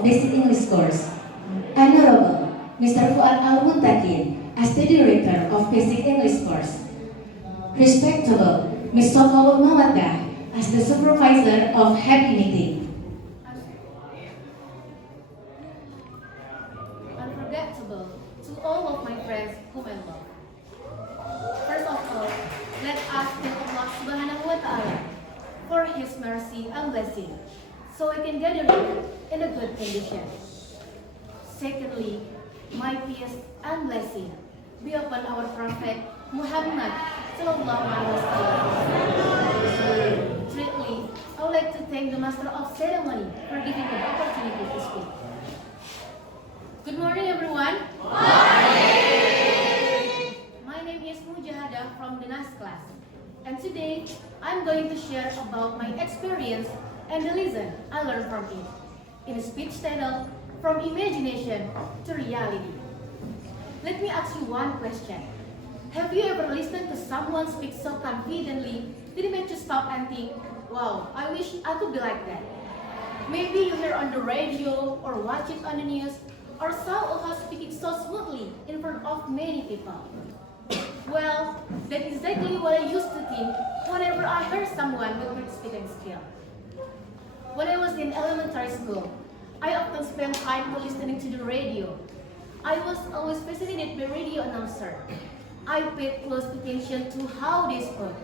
of Basic English Course. Honorable Mr. Fuad Al-Muntakin as the Director of Basic English Course. Respectable Ms. Tokawal Mawaddah as the Supervisor of Happy Meeting. Unforgettable to all of my friends whom I love. First of all, let us thank Allah Subhanahu wa Ta'ala for His mercy and blessing, so we can gather here in a good condition. Secondly, my peace and blessing be upon our Prophet Muhammad Sallallahu Alaihi Wasallam. Thirdly, I would like to thank the Master of Ceremony for giving me the opportunity to speak. Good morning, everyone. My name is Mujahada from the NAS class, and today I'm going to share about my experience and the lesson I learned from it in a speech titled From Imagination to Reality. Let me ask you one question. Have you ever listened to someone speak so confidently that it made you stop and think, wow, I wish I could be like that? Maybe you hear on the radio or watch it on the news or saw a host speaking so smoothly in front of many people. Well, that's exactly what I used to think whenever I heard someone with great speaking skill. When I was in elementary school, I often spent time listening to the radio. I was always fascinated by radio announcer. I paid close attention to how they spoke,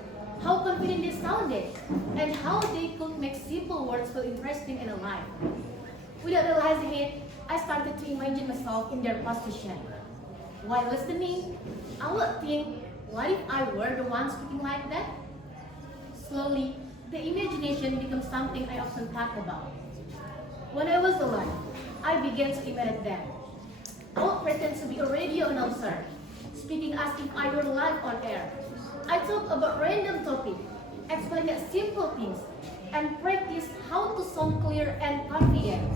how confident they sounded, and how they could make simple words feel interesting and alive. Without realizing it, I started to imagine myself in their position. While listening, I would think, what if I were the one speaking like that? Slowly, the imagination becomes something I often talk about. When I was alone, I began to imagine them. I would pretend to be a radio announcer, speaking as if I were live on air. I talk about random topics, explain simple things, and practice how to sound clear and confident.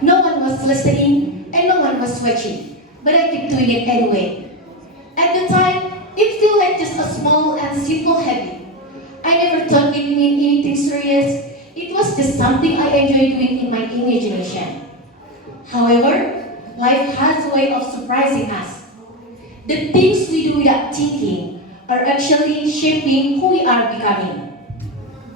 No one was listening and no one was watching, but I kept doing it anyway. At the time, it felt like just a small and simple habit. I never thought it meant anything serious. It was just something I enjoyed doing in my imagination. However, life has a way of surprising us. The things we do without thinking are actually shaping who we are becoming.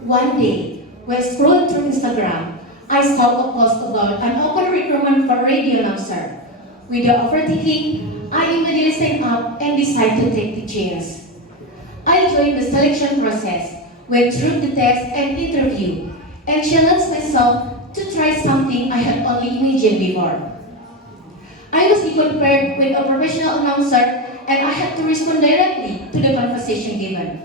One day, while scrolling through Instagram, I saw a post about an open recruitment for radio announcer. Without overthinking, I immediately signed up and decided to take the chance. I joined the selection process, went through the test and interview, and challenged myself to try something I had only imagined before. I was even paired with a professional announcer and I had to respond directly to the conversation given.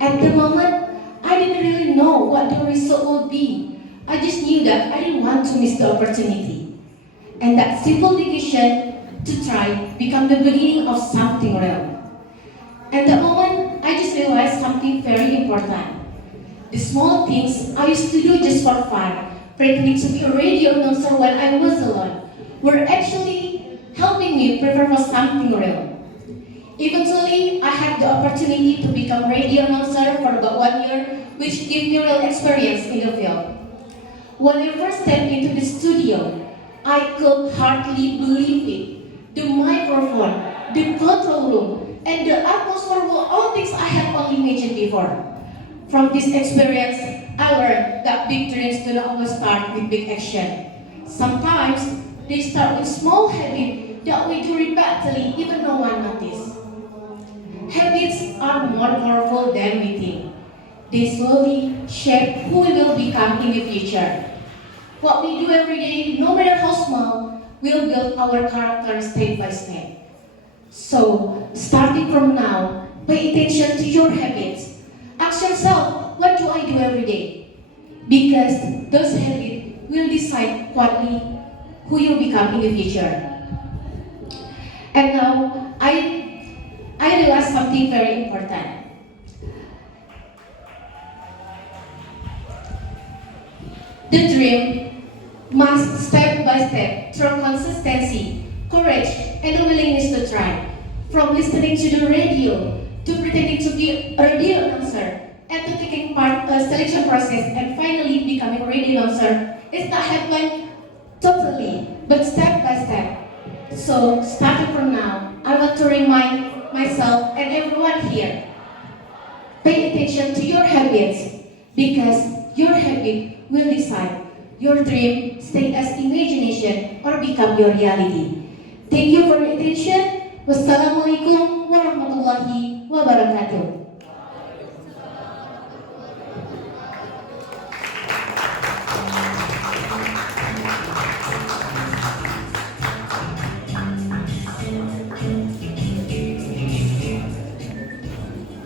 At the moment, I didn't really know what the result would be. I just knew that I didn't want to miss the opportunity. And that simple decision to try became the beginning of something real. At that moment, I just realized something very important. The small things I used to do just for fun, pretending to be a radio announcer when I was alone, were actually helping me prepare for something real. Eventually, I had the opportunity to become radio announcer for about 1 year, which gave me real experience in the field. When I first stepped into the studio, I could hardly believe it. The microphone, the control room, and the atmosphere were all things I had only imagined before. From this experience, I learned that big dreams do not always start with big action. Sometimes, they start with small habits that we do repeatedly even no one notices. Habits are more powerful than we think. They slowly shape who we will become in the future. What we do every day, no matter how small, will build our character step by step. So, starting from now, pay attention to your habits. Ask yourself, what do I do every day? Because those habits will decide who you become in the future. And now, I realized something very important. The dream must step by step through consistency, courage, and a willingness to try. From listening to the radio, to pretending to be a radio announcer, and to taking part in the selection process and finally becoming a radio announcer, It's not happen totally, but step by step. So, starting from now, I want to remind myself and everyone here, pay attention to your habits because your habit will decide your dream stay as imagination or become your reality. Thank you for your attention. Wassalamualaikum warahmatullahi wabarakatuh.